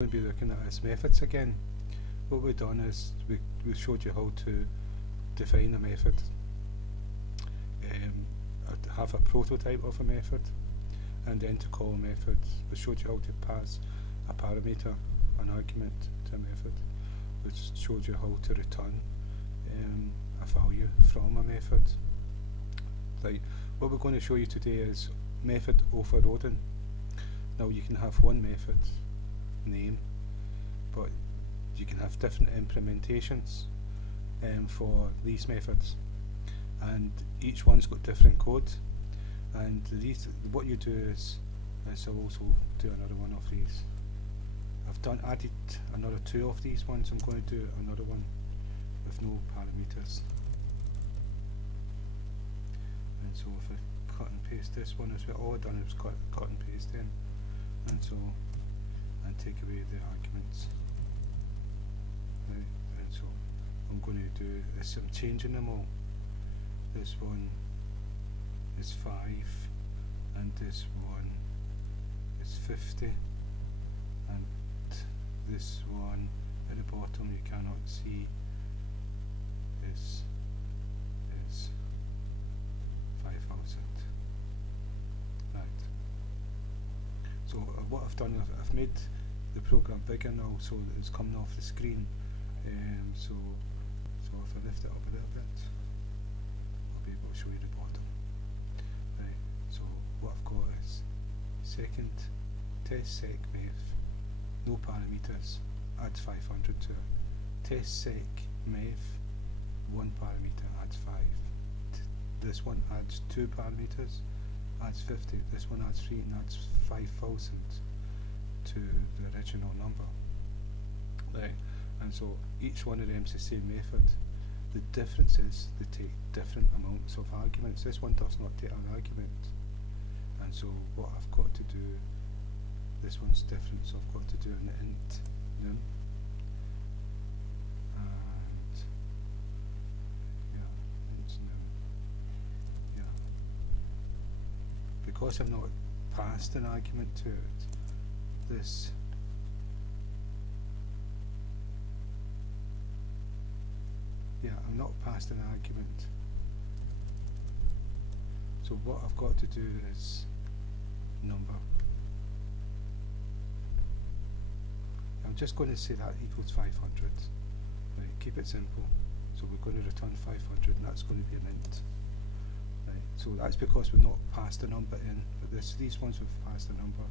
We'll be looking at its methods again. What we've done is we showed you how to define a method, have a prototype of a method, and then to call a method. We showed you how to pass a parameter, an argument to a method. We showed you how to return a value from a method. Right. What we're going to show you today is method overloading. Now you can have one method name, but you can have different implementations for these methods, and each one's got different code. And what you do is I'll also do another one of these. I've added another two of these ones. I'm going to do another one with no parameters. And so if I cut and paste this one, as well, all I've done is cut and paste them, and take away the arguments. Right, and so I'm going to do this. I'm changing them all. This one is 5, and this one is 50, and this one at the bottom you cannot see is 5,000. Right. So what I've done, I've made the program bigger now, so that it's coming off the screen. So if I lift it up a little bit, I'll be able to show you the bottom. Right. So what I've got is second test sec meth, no parameters, adds 500 to it. Test sec meth, one parameter, adds 5. This one adds 2 parameters, adds 50. This one adds 3 and adds 5,000 to the original number. Right. And so each one of them is the same method. The difference is they take different amounts of arguments. This one does not take an argument, and so what I've got to do, this one's different, so I've got to do an int num, and int num, because I've not passed an argument to it, this I'm not passed an argument. So what I've got to do is number. I'm just going to say that equals 500. Right, keep it simple. So we're going to return 500, and that's going to be an int. Right, so that's because we've not passed a number in, but these ones we've passed a number,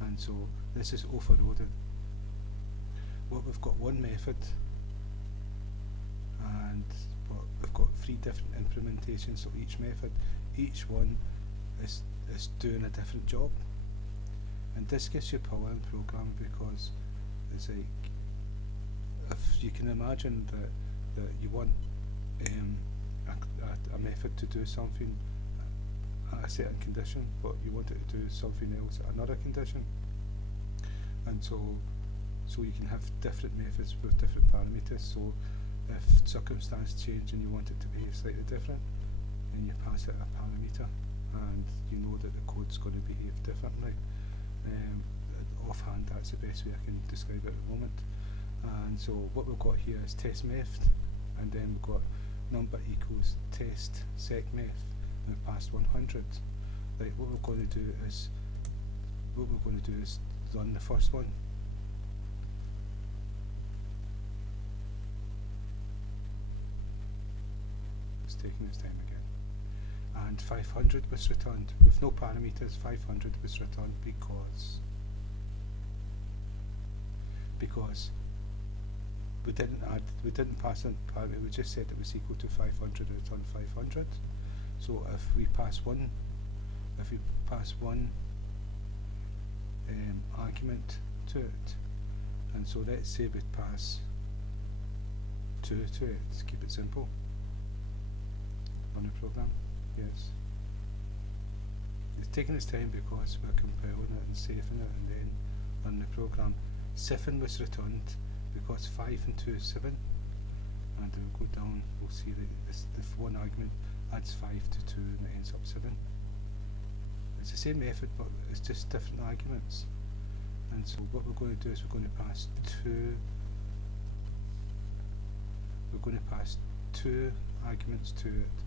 and so this is overloaded. What we've got one method, but we've got 3 different implementations of each method. Each one is doing a different job, and this gives you power in programming, because it's like, if you can imagine that you want a method to do something at a certain condition, but you want it to do something else at another condition, and so you can have different methods with different parameters. So if circumstances change and you want it to behave slightly different, then you pass it a parameter, and you know that the code's going to behave differently. Offhand, that's the best way I can describe it at the moment. And so what we've got here is test meth, and then we've got number equals test sec meth, and we've passed 100. Right, what we're going to do is run the first one. Taking its time again, and 500 was returned with no parameters. 500 was returned because we didn't pass in parameter. We just said it was equal to 500, returned 500. So if we pass one argument to it, and so let's say we pass 2 to it, let's keep it simple. On the program, yes. It's taking its time because we're compiling it and saving it, and then on the program. 7 was returned because 5 and 2 is 7, and we'll go down, we'll see that the one argument adds 5 to 2 and it ends up 7. It's the same method, but it's just different arguments. And so what we're going to do is we're going to pass two arguments to it,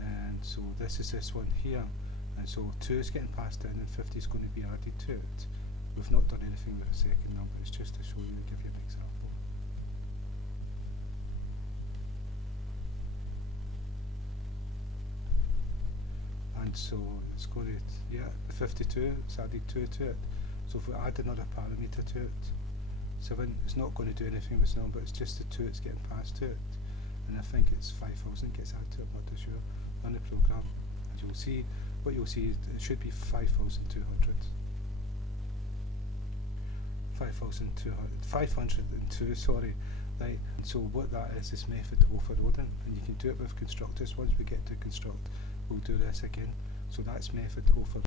and so this is this one here, and so 2 is getting passed in and 50 is going to be added to it. We've not done anything with the second number, it's just to show you and give you an example. And so it's going to, 52, it's added 2 to it. So if we add another parameter to it, 7, it's not going to do anything with this number, it's just the 2 it's getting passed to it. And I think it's 5,000 gets added to it, I'm not too sure, on the program. And you'll see, what you'll see is it should be 5,200. 502, sorry. Right, and so what that is this method overloading, and you can do it with constructors. Once we get to construct, we'll do this again. So that's method overloading.